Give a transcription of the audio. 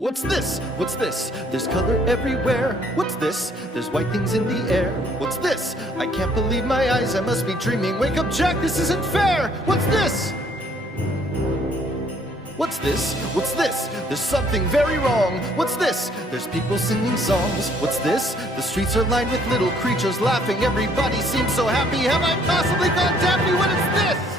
What's this? What's this? There's color everywhere. What's this? There's white things in the air. What's this? I can't believe my eyes. I must be dreaming. Wake up, Jack. This isn't fair. What's this? What's this? What's this? There's something very wrong. What's this? There's people singing songs. What's this? The streets are lined with little creatures laughing. Everybody seems so happy. Have I possibly gone daffy? What is this?